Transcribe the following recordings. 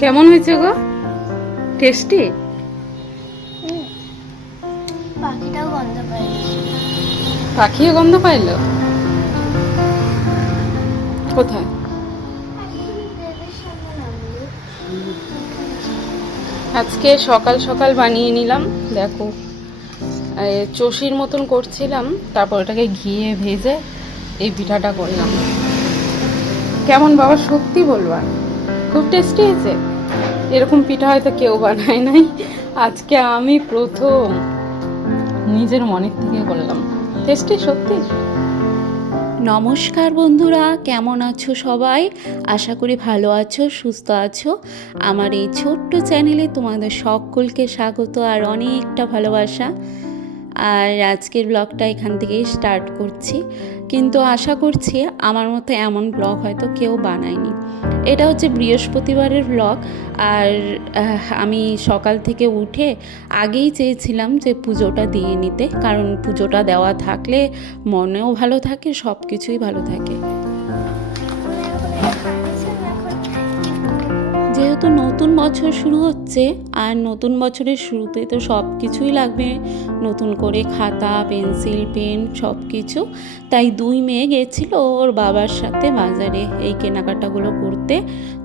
কেমন হয়েছে গো? টেস্টি? পাখিটাও গন্ধ পাই। পাখিও গন্ধ পাইলো? কোথায়? আজকে সকাল সকাল বানিয়ে নিলাম, দেখো চষির মতন করছিলাম, তারপর ওটাকে ঘিয়ে ভেজে এই পিঠাটা করলাম। কেমন বাবা, সত্যি বলবা খুব টেস্টি হয়েছে। এরকম পিঠা হয়তো কেউ বানায় নাই, আজকে আমি প্রথম নিজের মনের থেকে করলাম। টেস্টি সত্যি। নমস্কার বন্ধুরা, কেমন আছো সবাই? আশা করি ভালো আছো, সুস্থ আছো। আমার এই ছোট্ট চ্যানেলে তোমাদের সকলকে স্বাগত আর অনেকটা ভালোবাসা। আর আজকের ব্লগটা এখান থেকেই স্টার্ট করছি, কিন্তু আশা করছি আমার মতো এমন ব্লগ হয়তো কেউ বানায়নি। এটা হচ্ছে বৃহস্পতিবারের ব্লগ। আর আমি সকাল থেকে উঠে আগেই চেয়েছিলাম যে পুজোটা দিয়ে নিতে, কারণ পুজোটা দেওয়া থাকলে মনেও ভালো থাকে, সব কিছুই ভালো থাকে। যেহেতু নতুন বছর শুরু হচ্ছে, আর নতুন বছরের শুরুতে তো সব কিছুই লাগবে, নতুন করে খাতা, পেন্সিল, পেন সব কিছু। তাই দুই মেয়ে গেছিল ওর বাবার সাথে বাজারে এই কেনাকাটাগুলো করতে।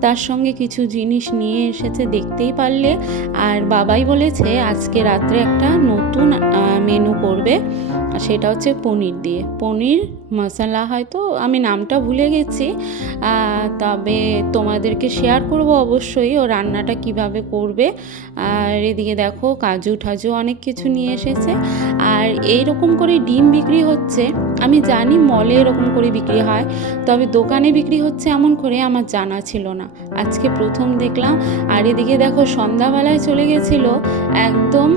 তার সঙ্গে কিছু জিনিস নিয়ে এসেছে, দেখতেই পারলে। আর বাবাই বলেছে আজকে রাত্রে একটা নতুন মেনু করবে, সেটা হচ্ছে পনির দিয়ে, পনির মশলা, হয়তো আমি নামটা ভুলে গেছি। তবে তোমাদেরকে শেয়ার করব অবশ্যই ও রান্নাটা কিভাবে করবে। আর এদিকে দেখো কাজু ঠাজু অনেক কিছু নিয়ে এসেছে। আর এইরকম করে ডিম বিক্রি হচ্ছে, আমি জানি মলে এরকম করে বিক্রি হয়, তবে দোকানে বিক্রি হচ্ছে এমন করে আমার জানা ছিল না, আজকে প্রথম দেখলাম। আর এদিকে দেখো সন্ধ্যাবেলায় চলে গেছিলো একদম।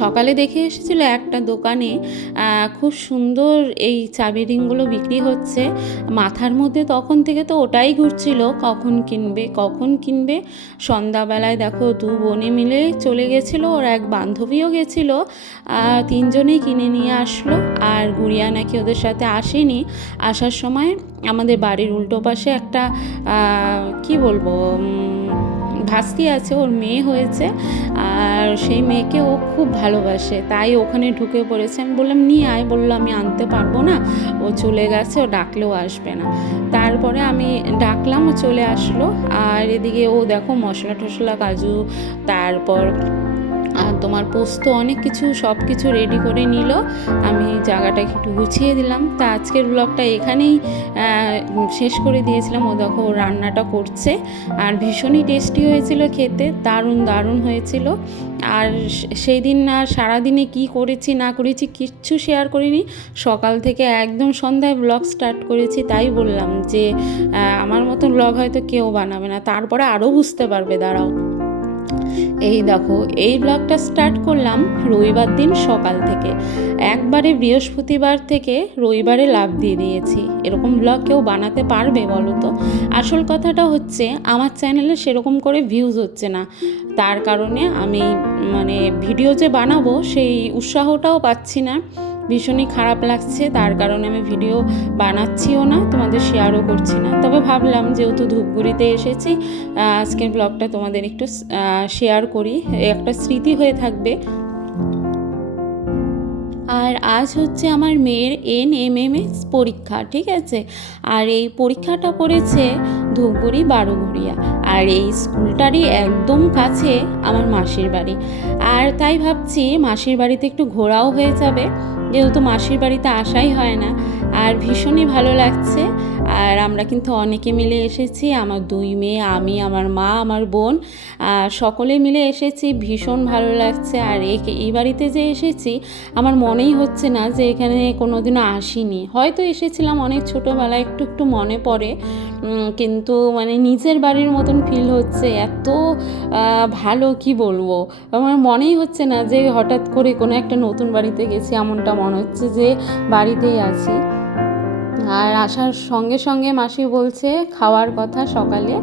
সকালে দেখে এসেছিলো একটা দোকানে খুব সুন্দর এই চাবি রিংগুলো বিক্রি হচ্ছে। মাথার মধ্যে তখন থেকে তো ওটাই ঘুরছিল, কখন কিনবে কখন কিনবে। সন্ধ্যাবেলায় দেখো দু বোনে মিলে চলে গেছিলো, ওর এক বান্ধবীও গেছিলো, তিনজনেই কিনে নিয়ে আসলো। আর গুড়িয়া নাকি ওদের সাথে আসেনি। আসার সময় আমাদের বাড়ির উল্টো পাশে একটা কি বলবো, ভাস্তি আছে, ওর মেয়ে হয়েছে। আর সেই মেয়েকে ও খুব ভালোবাসে, তাই ওখানে ঢুকে পড়েছে। আমি বললাম নিয়ে আয়, বললো আমি আনতে পারবো না, ও চলে গেছে, ও ডাকলেও আসবে না। তারপরে আমি ডাকলাম, ও চলে আসলো। আর এদিকে ও দেখো মশলা টশলা, কাজু, তারপর তোমার পোস্ত, অনেক কিছু সব কিছু রেডি করে নিল। আমি জায়গাটা একটু গুছিয়ে দিলাম। তা আজকের ব্লগটা এখানেই শেষ করে দিয়েছিলাম। ও দেখো ও রান্নাটা করছে, আর ভীষণই টেস্টি হয়েছিল খেতে, দারুণ দারুণ হয়েছিল। আর সেই দিন আর সারাদিনে কি করেছি না করেছি কিচ্ছু শেয়ার করিনি, সকাল থেকে একদম সন্ধ্যায় ব্লগ স্টার্ট করেছি। তাই বললাম যে আমার মতন ব্লগ হয়তো কেউ বানাবে না, তারপরে আরও বুঝতে পারবে, দাঁড়াও। এই দেখো এই ব্লগটা স্টার্ট করলাম রবিবার দিন সকাল থেকে, একবারে বৃহস্পতিবার থেকে রবিবারে লাভ দিয়ে দিয়েছি। এরকম ব্লগ কেউ বানাতে পারবে বলো তো? আসল কথাটা হচ্ছে আমার চ্যানেলে সেরকম করে ভিউজ হচ্ছে না, তার কারণে আমি মানে ভিডিও যে বানাবো সেই উৎসাহটাও পাচ্ছি না, ভীষণই খারাপ লাগছে। তার কারণে আমি ভিডিও বানাচ্ছিও না, তোমাদের শেয়ারও করছি না। তবে ভাবলাম যেহেতু ধূপগুড়িতে এসেছি, আজকের ব্লগটা তোমাদের একটু শেয়ার করি, একটা স্মৃতি হয়ে থাকবে। আর আজ হচ্ছে আমার মেয়ের NMMS পরীক্ষা, ঠিক আছে? আর এই পরীক্ষাটা পড়েছে ধূপগুড়ি বারোঘড়িয়া, আর এই স্কুলটারই একদম কাছে আমার মাসির বাড়ি। আর তাই ভাবছি মাসির বাড়িতে একটু ঘোরাও হয়ে যাবে, যেহেতু মাসির বাড়িতে আসাই হয় না। আর ভীষণই ভালো লাগছে। আর আমরা কিন্তু অনেকে মিলে এসেছি, আমার দুই মেয়ে, আমি, আমার মা, আমার বোন, সকলে মিলে এসেছি, ভীষণ ভালো লাগছে। আর এই বাড়িতে যে এসেছি আমার মনেই হচ্ছে না যে এখানে কোনো দিনও আসিনি, হয়তো এসেছিলাম অনেক ছোটোবেলায়, একটু একটু মনে পড়ে, কিন্তু মানে নিজের বাড়ির মতন ফিল হচ্ছে, এত ভালো কি বলবো। আমার মনেই হচ্ছে না যে হঠাৎ করে কোনো একটা নতুন বাড়িতে গেছি, এমনটা মনে হচ্ছে যে বাড়িতেই আছি। আর আসার সঙ্গে সঙ্গে মাসি বলছে খাওয়ার কথা সকালে।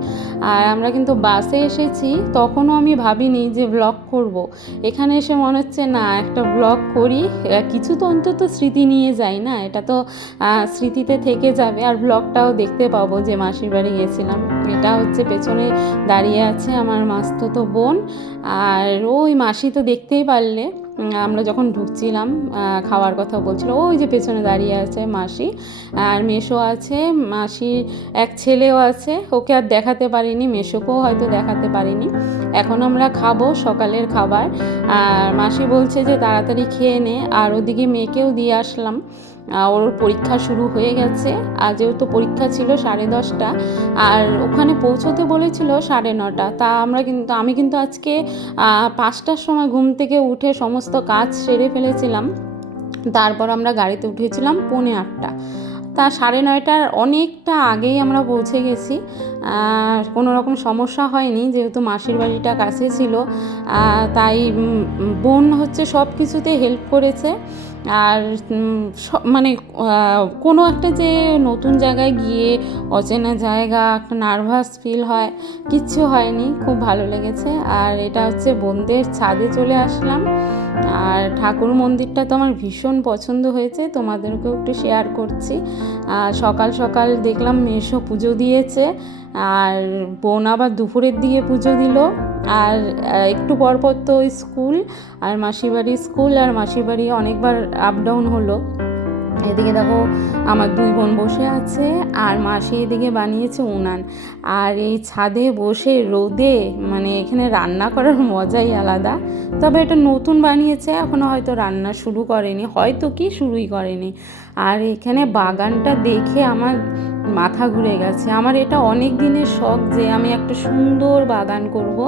আর আমরা কিন্তু বাসে এসেছি, তখনও আমি ভাবিনি যে ব্লগ করব। এখানে এসে মনে হচ্ছে না একটা ব্লগ করি, কিছু তো অন্তত স্মৃতি নিয়ে যাই না, এটা তো স্মৃতিতে থেকে যাবে। আর ব্লগটাও দেখতে পাবো যে মাসির বাড়ি গেছিলাম। এটা হচ্ছে পেছনে দাঁড়িয়ে আছে আমার মাসতুতো বোন। আর ওই মাসি তো দেখতেই পারলে আমরা যখন ঢুকছিলাম খাওয়ার কথা বলছিল, ওই যে পেছনে দাঁড়িয়ে আছে মাসি। আর মেসো আছে, মাসির এক ছেলেও আছে, ওকে আর দেখাতে পারিনি, মেসোকেও হয়তো দেখাতে পারিনি। এখন আমরা খাবো সকালের খাবার। আর মাসি বলছে যে তাড়াতাড়ি খেয়ে নে। আর ওদিকে মেয়েকেও দিয়ে আসলাম, ওর পরীক্ষা শুরু হয়ে গেছে। আর যেহেতু পরীক্ষা ছিল 10:30, আর ওখানে পৌঁছতে বলেছিল 9:30। তা আমি কিন্তু আজকে 5টার সময় ঘুম থেকে উঠে সমস্ত কাজ সেরে ফেলেছিলাম। তারপর আমরা গাড়িতে উঠেছিলাম 8:45। তা 9:30টার অনেকটা আগেই আমরা পৌঁছে গেছি। কোনো রকম সমস্যা হয়নি, যেহেতু মাসির বাড়িটা কাছে ছিল। তাই বোন হচ্ছে সব কিছুতে হেল্প করেছে। আর মানে কোনো একটা যে নতুন জায়গায় গিয়ে অচেনা জায়গা, একটা নার্ভাস ফিল হয়, কিচ্ছু হয়নি, খুব ভালো লেগেছে। আর এটা হচ্ছে বোনদের ছাদে চলে আসলাম। আর ঠাকুর মন্দিরটা তো আমার ভীষণ পছন্দ হয়েছে, তোমাদেরকেও একটু শেয়ার করছি। সকাল সকাল দেখলাম মেসো পুজো দিয়েছে, আর বোন আবার দুপুরের দিকে পুজো দিল। আর একটু পরপর তো স্কুল, আর মাসির বাড়ি স্কুল, আর মাসির বাড়ি অনেকবার আপ ডাউন হলো। এদিকে দেখো আমার 2 বোন বসে আছে, আর মাসি এদিকে বানিয়েছে উনান। আর এই ছাদে বসে রোদে মানে এখানে রান্না করার মজাই আলাদা। তবে এটা নতুন বানিয়েছে, এখনও হয়তো রান্না শুরু করেনি, হয়তো কি শুরুই করেনি। আর এখানে বাগানটা দেখে আমার মাথা ঘুরে গেছে। আমার এটা অনেক দিনের শখ যে আমি একটা সুন্দর বাগান করব।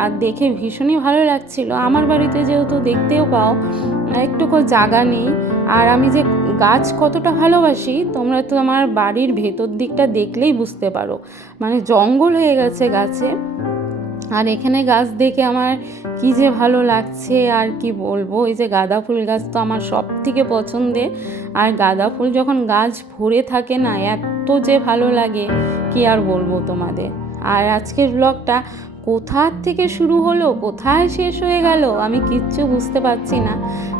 আর দেখে ভীষণই ভালো লাগছিল। আমার বাড়িতে যেহেতু দেখতেও পাও একটুকু জায়গা নেই, আর আমি যে গাছ কতটা ভালোবাসি তোমরা তো আমার বাড়ির ভেতর দিকটা দেখলেই বুঝতে পারো, মানে জঙ্গল হয়ে গেছে গাছে। আর এখানে গাছ দেখে আমার কী যে ভালো লাগছে আর কি বলবো। এই যে গাঁদা ফুল গাছ তো আমার সব থেকে পছন্দের। আর গাঁদা ফুল যখন গাছ ভরে থাকে না, এত যে ভালো লাগে কি আর বলবো তোমাদের। আর আজকের ব্লগটা কোথার থেকে শুরু হলো, কোথায় শেষ হয়ে গেল, আমি কিচ্ছু বুঝতে পারছি না।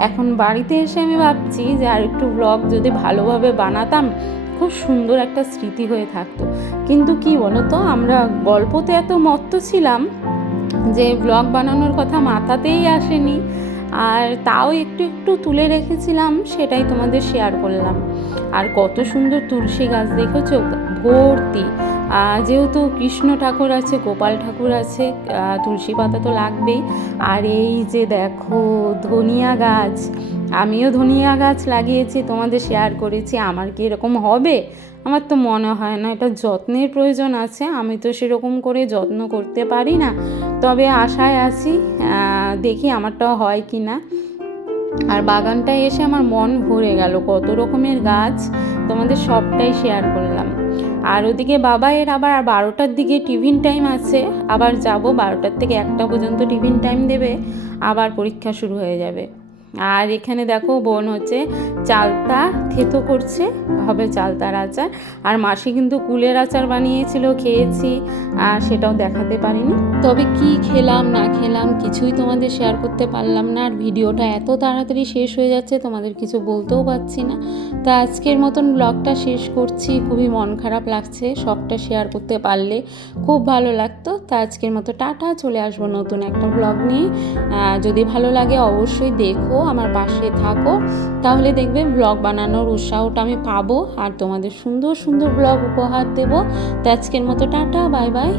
এখন বাড়িতে এসে আমি ভাবছি যে আর একটু ব্লগ যদি ভালোভাবে বানাতাম, খুব সুন্দর একটা স্মৃতি হয়ে থাকতো। কিন্তু কি বলো তো, আমরা গল্পতে এত মত্ত ছিলাম যে ব্লগ বানানোর কথা মাথাতেই আসেনি। আর তাও একটু একটু তুলে রেখেছিলাম, সেটাই তোমাদের শেয়ার করলাম। আর কত সুন্দর তুলসী গাছ দেখেছো, ভর্তি। যেহেতু কৃষ্ণ ঠাকুর আছে, গোপাল ঠাকুর আছে, তুলসী পাতা তো লাগবেই। আর এই যে দেখো ধনিয়া গাছ, আমিও ধনিয়া গাছ লাগিয়েছি, তোমাদের শেয়ার করেছি। আমার কি এরকম হবে? আমার তো মনে হয় না। এটা যত্নের প্রয়োজন আছে, আমি তো সেরকম করে যত্ন করতে পারি না। তবে আশায় আছি, দেখি আমারটাও হয় কি না। আর বাগানটায় এসে আমার মন ভরে গেল, কত রকমের গাছ, তোমাদের সবটাই শেয়ার করলাম। আর ওদিকে বাবাইয়ের আবার 12টার দিকে টিফিন টাইম আছে, আবার যাব 12টার থেকে 1টা পর্যন্ত টিফিন টাইম দেবে, আবার পরীক্ষা শুরু হয়ে যাবে। আর এখানে দেখো বোন হচ্ছে চালতা থেতো করছে, হবে চালতার আচার। আর মাসি কিন্তু কুলের আচার বানিয়েছিল, খেয়েছি, আর সেটাও দেখাতে পারিনি। তবে কি খেলাম না খেলাম কিছুই তোমাদের শেয়ার করতে পারলাম না। আর ভিডিওটা এত তাড়াতাড়ি শেষ হয়ে যাচ্ছে, তোমাদের কিছু বলতেও পারছি না। তা আজকের মতন ব্লগটা শেষ করছি, খুবই মন খারাপ লাগছে। সবটা শেয়ার করতে পারলে খুব ভালো লাগতো। তা আজকের মতো টাটা, চলে আসবো নতুন একটা ব্লগ নিয়ে। যদি ভালো লাগে অবশ্যই দেখো, আমার পাশে থাকো, তাহলে দেখবে ব্লগ বানানোর উৎসাহটা আমি পাবো, আর তোমাদের সুন্দর সুন্দর ব্লগ উপহার দেবো। তো আজকের মতো টাটা, বাই বাই।